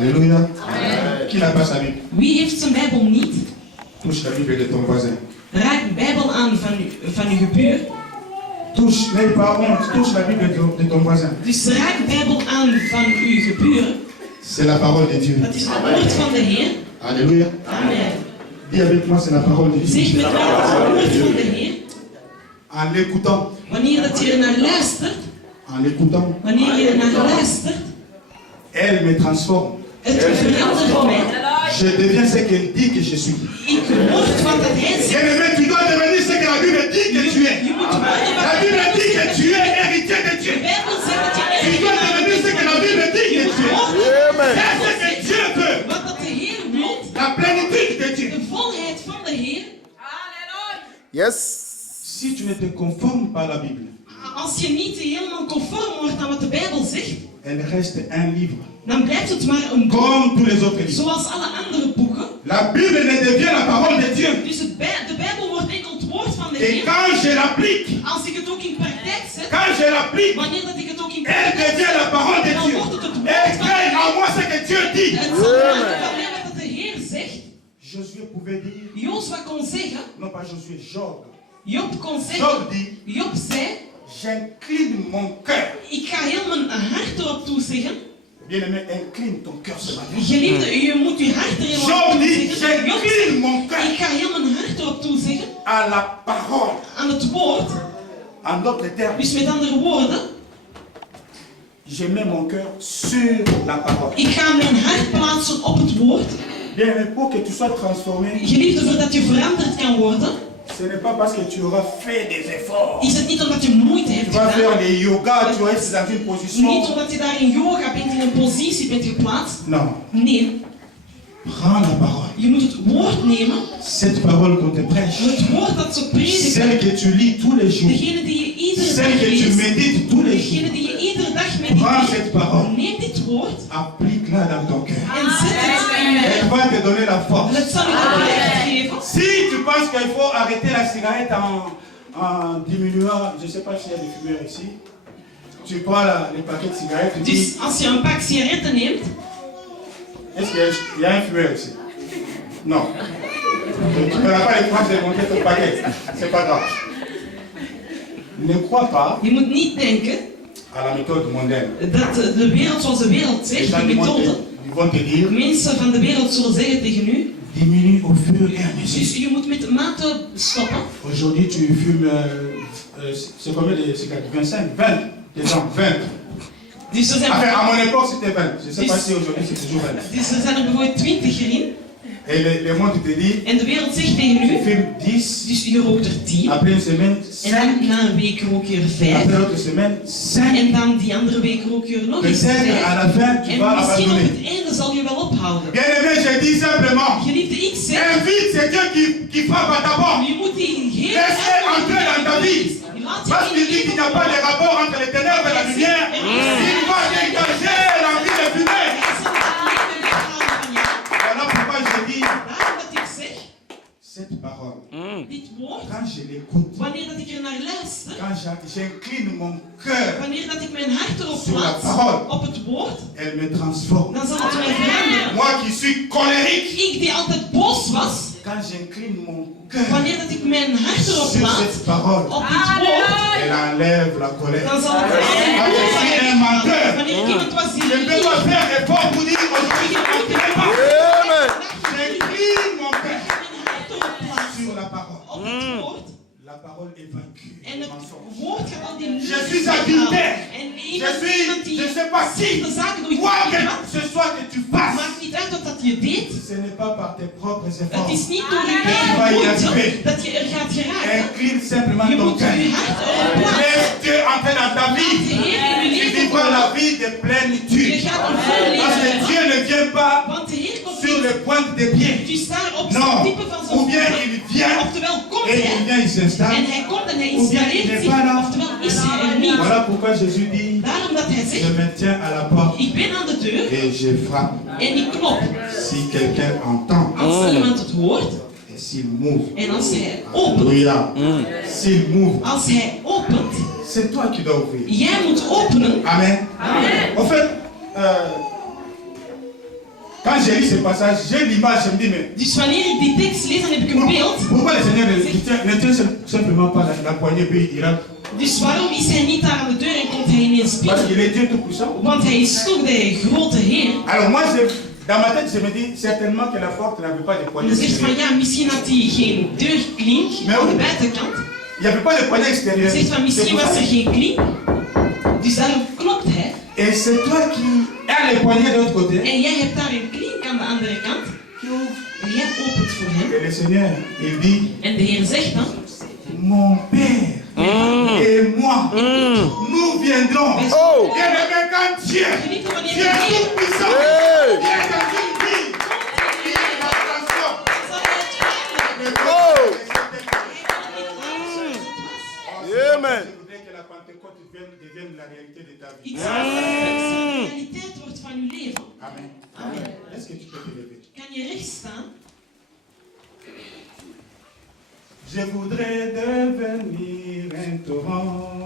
Alléluia. Amen. Qui n'a pas sa Bible? Wie heeft zijn Bijbel niet? Touche la Bible de ton voisin. Raak de Bijbel aan van uw gebuur. Touche, n'aie pas honte, touche la Bible de ton voisin. Dus raak de Bijbel aan van uw gebuur. C'est la parole de Dieu. Dat is het woord van de Heer. Alléluia. Amen. Dis avec moi, c'est la parole de Dieu. Zeg met mij, het is het woord van de Heer. En l'écoutant. Wanneer dat je er naar luistert. En l'écoutant. Wanneer je er naar luistert. Elle me transforme. Het verandert mij. Je deviens ce qu'elle dit que je suis. Ik word wat dat hij zegt. Bien-aimé, tu dois devenir ce que la Bible dit que tu es. La Bible dit que tu es héritier de Dieu. Tu dois devenir ce que la Bible dit que tu es. C'est ce que Dieu veut. Wat dat de Heer wil. La plénitude de Dieu. De volheid van de Heer. Yes. Si tu ne te conformes pas à la Bible, als je niet helemaal conform wordt aan wat de Bijbel zegt, elle reste un livre. Dan blijft het maar een boek. Comme tous les autres livres. Zoals alle andere boeken. La Bible ne devient la parole de Dieu. Dus de Bijbel wordt enkel het woord van de Et Heer. quand je l'applique, als ik het ook in praktijk zet, quand je l'applique, wanneer dat ik het ook in elle praktijk devient la parole de dan Dieu. wordt het het woord Elle van de crée Heer. en moi ce que Dieu dit. Het zal maken van mij wat de Heer zegt. Josué pouvait dire. Jozua kon zeggen. Non pas Josué, Job. Job kon zeggen. Job dit. Job zei. J'incline mon cœur. Ik ga heel mijn hart erop toezeggen. Bien-aimé, incline ton cœur ce matin. Geliefde, je moet je hart er helemaal Job op dit, toezeggen. j'incline mon cœur. Ik ga heel mijn hart erop toezeggen. À la parole. Aan het woord. En d'autres termes. Dus met andere woorden. Je mets mon cœur sur la parole. Ik ga mijn hart plaatsen op het woord. Bien, pour que tu sois transformé. Geliefde, voordat je veranderd kan worden. Ce n'est pas parce que tu auras fait des efforts. Is het niet omdat je moeite hebt tu vas gedaan. faire des yoga, tu vas être dans une position. Niet omdat je daar in yoga bent, in een positie bent geplaatst. Non. Nee. Prends la parole. Je moet het woord nemen. Cette parole qu'on te prêche. Het woord dat ze prediken. Celle que tu lis tous les jours. Degene die je iedere Celle dag que tu leest. médites tous les jours. Degene die je iedere dag Prends cette mediteert. parole. Neem dit woord. Applique-la dans ton cœur. En zet het in je Elle va te donner la force. Het zal je de kracht geven. Si tu penses qu'il faut arrêter la cigarette en diminuant, je ne sais pas s'il y a des fumeurs ici. Tu prends les paquets de cigarettes. Tu dis, Dus als je een pak sigaretten neemt. est-ce qu'il y a un fumeur ici? Non. Tu ne peux pas les prendre et monter ton paquet. C'est pas grave. Ne crois pas. Je moet niet denken. À la méthode mondaine. Dat de wereld zoals de wereld zegt, die methode. Mensen van de wereld zullen zeggen tegen u. Diminue au fur et à mesure. Dus je moet met mate stoppen. Aujourd'hui tu fumes, c'est combien de cigarettes? 25, 20, des ans, 20. Dus enfin, à mon époque c'était 20. Je ne sais pas si aujourd'hui c'est toujours 20. Dus er zijn er bijvoorbeeld 20 erin. Et le monde te dit. En de wereld zegt tegen u. Je fume 10. Dus je rookt er 10. Après une semaine, 5. En dan na een week rook je er 5. Après l'autre semaine, 5. En dan die andere week rook je er nog eens 5. À la fin, tu en vas misschien op abandonner. het einde zal je wel ophouden. Bien aimé, je dis simplement. Geliefde, ik zeg. Invite c'est Dieu qui frappe à ta porte. Je moet die heel laisse entrer dans ta vie. Parce qu'il dit qu'il n'y a pas de rapport entre les ténèbres et la lumière. Il va dégager l'envie de fumer. Voilà pourquoi je dis. Cette parole. Dit woord. Quand je l'écoute. Wanneer dat ik er naar luister. Quand j'incline mon cœur. Wanneer dat ik mijn hart erop sur la plaats. parole. Op het woord. Elle me transforme. Dan zal het mij veranderen. Moi qui suis colérique. Ik die altijd boos was. Quand j'incline mon cœur. Wanneer dat ik mijn hart erop sur plaats. cette parole. Op dit woord. Elle enlève la colère. Dan zal het Quand je suis un menteur. Wanneer ik iemand was die je ne peux pas faire d'effort pour dire aujourd'hui je ne mentirai pas. J'incline mon cœur sur la parole. Op het woord. La parole évacue. En het woord gaat al die je suis adultère. En je ne sais pas si. Quoi que ce soit que tu fasses. Maakt niet uit wat dat je deed. Ce n'est pas par tes propres efforts. Het is niet door je que tu vas y arriver. dat je er gaat geraken. Incline simplement Je ton moet cœur. je hart erop plaatsen. Laisse Dieu entrer dans ta vie. Tu vivras la vie de plénitude. Je gaat een vol Parce que leven. Dieu ne vient pas Want de Heer komt sur le point des pieds. Tu staat op Non. zijn type van zijn Ou bien il vient oftewel komt et il hij. vient, il s'installe. En hij komt en hij Ou bien il installeert n'est zich. pas là. Oftewel is hij er niet. Voilà pourquoi Jésus dit. Daarom dat hij Je zegt. me tiens à la porte. Ik ben aan de deur. Et je frappe. En ik klop. Si quelqu'un entend. Als iemand het hoort. Et s'il m'ouvre. En als hij opent. Alléluia. S'il m'ouvre. Als hij opent. C'est toi qui dois ouvrir. Jij moet openen. Amen. Amen. En fait, Quand j'ai lu ce passage, j'ai l'image, je me dis, mais... Dus wanneer ik die tekst lees, dan heb ik een beeld. Pourquoi le Seigneur ne tient simplement pas la poignée puis il rentre? Dus waarom is hij niet daar aan de deur en komt hij ineens Parce binnen? qu'il est Dieu tout-puissant. Want hij is toch de grote Heer. Alors moi, dans ma tête, je me dis certainement que la porte n'avait pas de poignée. Je zegt van ja, misschien had hij geen deurklink aan de buitenkant. Il n'y avait pas de poignée extérieure. Je zegt van misschien was er geen klink. Dus daarom klopt hij. Et c'est toi qui as les poignées de l'autre côté. En jij hebt daar een klink aan de andere kant. En jij opent voor hem. Et le Seigneur, il dit, En de Heer zegt dan, mon Père et moi, nous viendrons. Oh. Bien-aimé, quand Dieu est tout-puissant, il est dans une vie, il est dans la nation. Amen. Je voudrais que la Pentecôte devienne la réalité de ta vie. ik zou de realiteit wordt van uw leven. Amen. Amen. Est-ce que tu peux te lever? Kan je recht staan? Je voudrais devenir un torrent